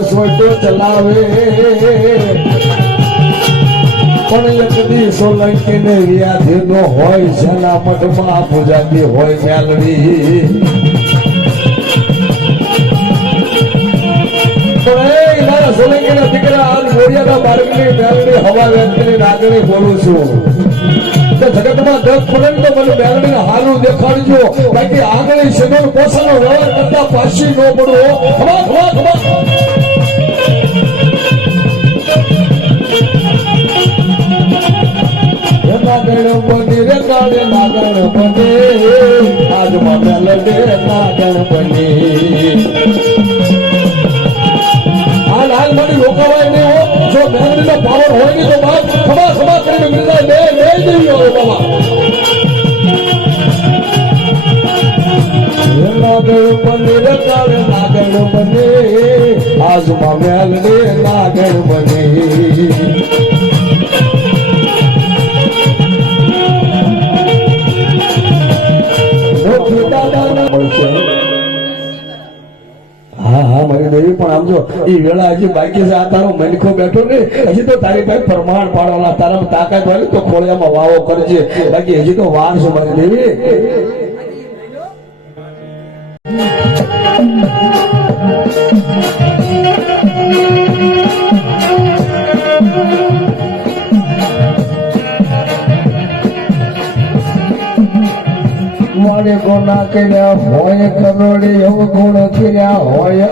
સોટો ચલાવે. પણ એક સોલંકી ને વ્યાધિ નો હોય સેના મઠમાં પૂજાતી હોય મેલડી. પણ એ મારા સોલંકી ના દીકરા આજ મોડિયાના બાળકની મેલડી હવા વ્યક્તિની નાગણી બોલું છું. જગતમાં દસ ને તો મને મેલડીને હારું દેખાડજો. બાકી આગળ શરીર પોસાનો વ્યવહાર કરતા પાછી ન પડવો ખબર ખબર ખમા. નાગણ બને હાલ હાલ મને રોકાવાય નહીં હો, જો મેલડીનો પાવર હોય ને તો બાપ ખમા ખમા કરીને મિલતા બે બે જઈ હવે બાબા. નાગણ બને રે કાળે બને આજમાં મેલડે નાગણ બને મારી દેવી પણ આમ જો એ વેળા હજી બાકી છે, આ તારો મનખો બેઠો ને હજી તો તારી પાસે પ્રમાણ પાડવાના, તારા તાકાત હોય તો ખોળિયામાં વાવો કરજે. બાકી હજી તો વાર છે મારી દેવી. મારે ગુના કર્યા હોય કરોડે અવગુણ કર્યા હોય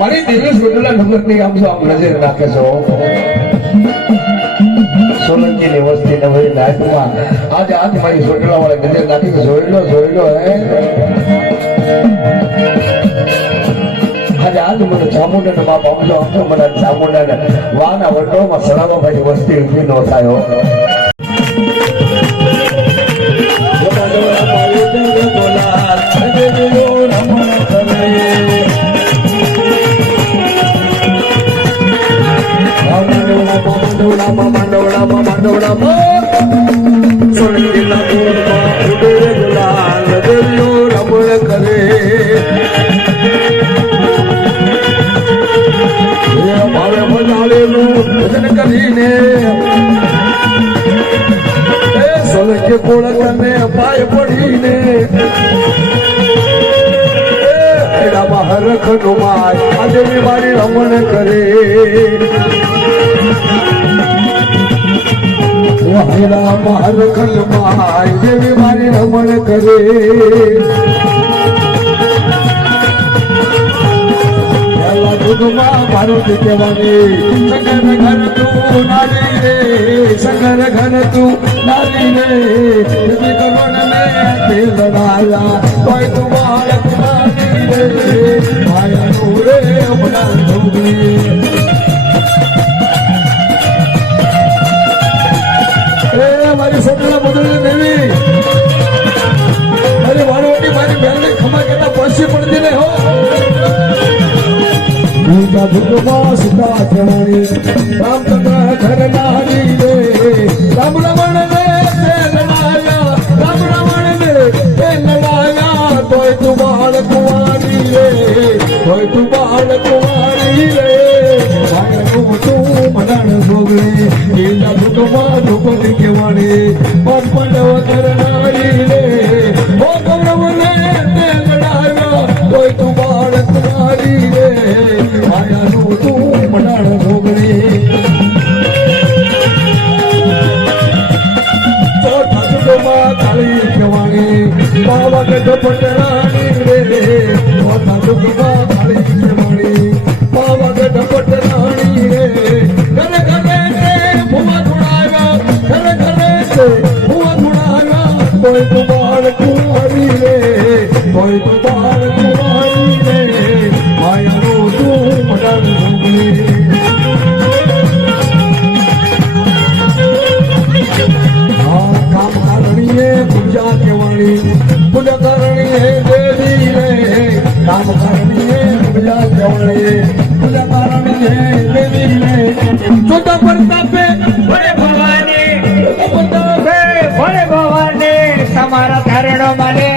મારી દેવી મારી ડુંગરની આમ જો આમ નજર રાખે છો. સોલંકીની વસ્તી ને નવી લાઈફમાં આજે આજ મારી સોટલા વાળા નજર નાખી જોઈ લો જોઈ લો હે. આજે મને ચામુંડા બાપ આમજો આમજો મને ચામુંડા વાના વટોમાં સડાવા ભાઈ વસ્તી ઊભી નો થાય સોલંકી કોળકને પાય પડીને. એડામાં હરખનું મારી રમણ કરે. વાયરામાં હરખ મારી રમણ કરે. દુઃખમાં પાર્વતી કહેવાની સગર ઘર તું નારી સગર ઘર તું નારી રે તુજી કરોડ મે તેલ લડાયા તોય તું બાળક નારી રે માયા નું રે હમણાં ઢોંગી એ મારી સોટલા બદલ મારી વાળોટી મારી બહેનને ખમા કેતા પછી પડતી નહીં હો ગીતા ભૂતમાં સીતા ચરણી રામચંદ્ર ઘર નારી રે રામ રમણ ને તું બાળ કુંવારી રે માયનું તું મનાણ ભોગવે ગીતા ભૂતમાં ધૂપતી કહેવાણી પંપડવ ઘર નારી રે. તોય તું કોઈ તો તાર તું મડન ભૂગલી આ પૂજા કેવાણી પૂજા કરણીએ દેવી રે કામકારણીએ પૂજા કેવાણીએ પૂજા કરણીએ દેવી રે તમારા ધરણો મને.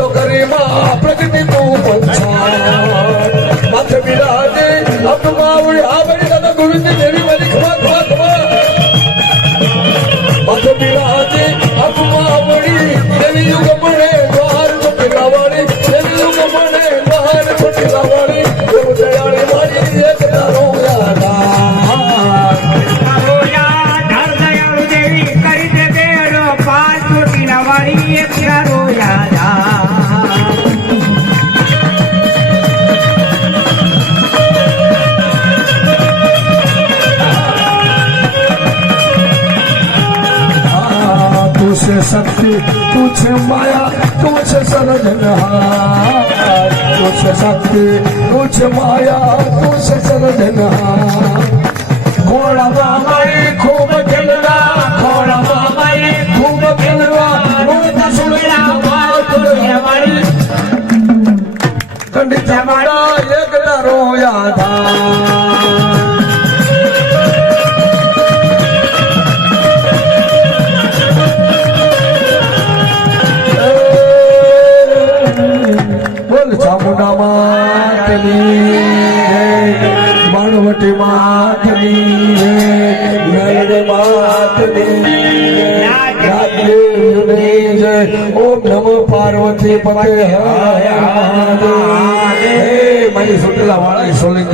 બોલો કરે માં પ્રગતિ તું પંચા માથે બિરાજે અપમા ઉડી આવડી દાદા ગોવિંદ દેવી મારી ખવા से शक्ति कुझु माया तुस सरजन शक्ति शक्त माया तुस सरजना गोड़ी खूब માથની નર માથની પાર્વતી પતે હે મહી સુટલા વાળા સોલિંગ